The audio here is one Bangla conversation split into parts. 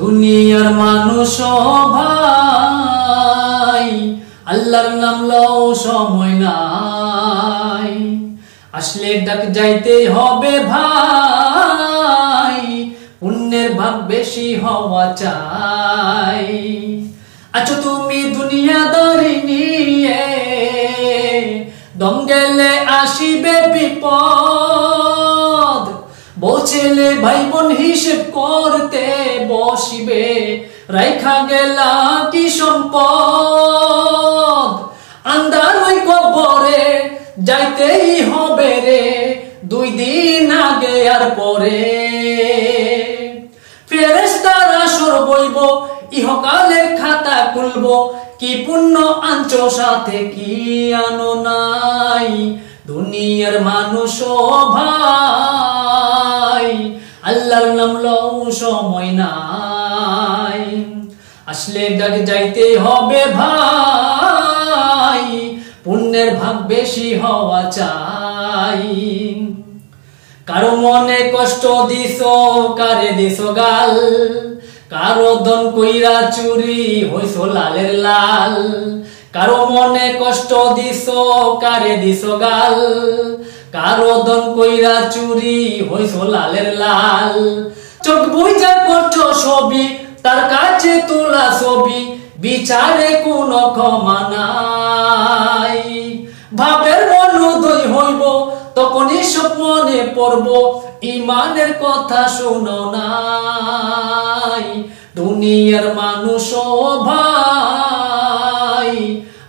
দুনিয়ার মানুষ ভাই, আল্লাহর নাম লও সময় নাই। আসলে ডাক যাইতে হবে ভাই, পুণ্যের ভাগ বেশি হওয়া চাই। আছো তুমি দুনিয়াদারি নিয়ে, দম গেলে আসিবে বিপদ। বউ ছেলে ভাই বোন হিসেব করতে বসিবে, রাইখা গেলা কি সম্পদ। আন্ধার ওই কবরে যাইতেই হবে রে, 2 দিন আগে আর পরে। ফেরেশতারা আসর বইব, ইহকালের খাতা খুলব। কি পুণ্য আনছো সাথে কি আনো নাই, দুনিয়ার মানুষ ভাই, আল্লাহর নাম লও সময় নাই। আসলে ডাক যাইতে হবে ভাই, পুণ্যের ভাগ বেশি হওয়া চাই। কারো মনে কষ্ট দিছো, কারে দিছো গাল, কারো ধন কইরা চুরি হইছো লালের লাল। কারো মনে কষ্ট দিছো, কারে দিছো গাল, কারো ধন কইরা চুরি হইছো লালের লাল। চোখ বুইজা করছো ছবি, তার কাছে তোলা ছবি, বিচারে কোনো ক্ষমা নাই। ভাবের মনোদয় হইব, তখনই সব মনে পড়ব, ইমানের কথা শোনো নাই। দুনিয়ার মানুষ ভাই,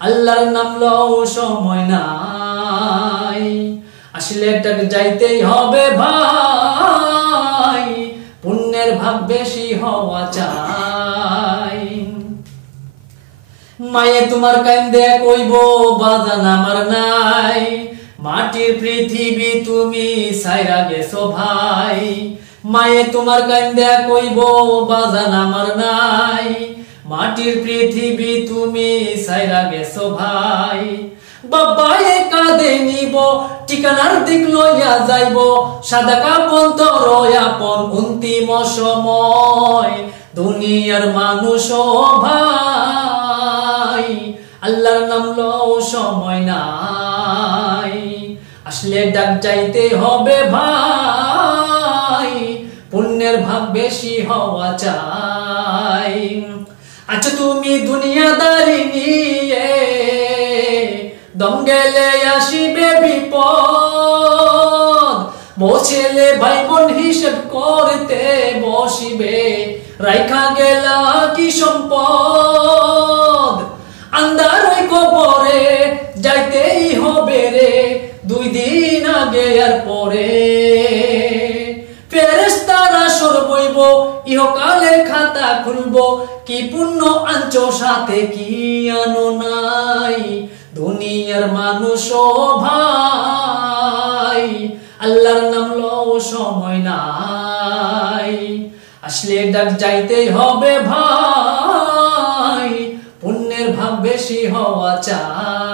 আল্লাহর নাম লও সময় নাই। আসলে ডাক যাইতেই হবে ভাই, পুণ্যের ভাগ বেশি হওয়া চাই। মায়ে তোমার কান্দে কইব বাজান আমার নাই, মাটির পৃথিবী তুমি সাইরা গেছো ভাই। মায়ে তোমার কান্দে কইব বাজান আমার নাই, মাটির পৃথিবী তুমি সাইরা গেছো ভাই। বাবায়ে কাঁদে নিব, ঠিকানার দিক লইয়া যাইব, সাদা কাপন তোর আপন অন্তিম সময়। দুনিয়ার মানুষ ভাই, আল্লাহর নাম লও সময় নাই। আসলে ডাক যাইতে হবে ভাই, পুণ্যের ভাগ বেশি হওয়া চাই। আচ্ছা তুমি দুনিয়াদারি নিয়ে, দম গেলে আসিবে বিপদ। বউ ছেলে ভাই বোন হিসেব করতে বসিবে, রাইখা গেলা কি সম্পদ। আন্ধার ওই কবরে যাইতেই হবে রে, 2 দিন আগে আর পরে। ফেরেশতারা আসর বইব, ইহকালের খাতা খুলব। কি পুণ্য আনছো সাথে কি আনো নাই, দুনিয়ার মানুষ ভাই, আল্লাহর নাম লও সময় নাই। আসলে ডাক যাইতেই হবে ভাই, পুণ্যের ভাগ বেশি হওয়া চাই।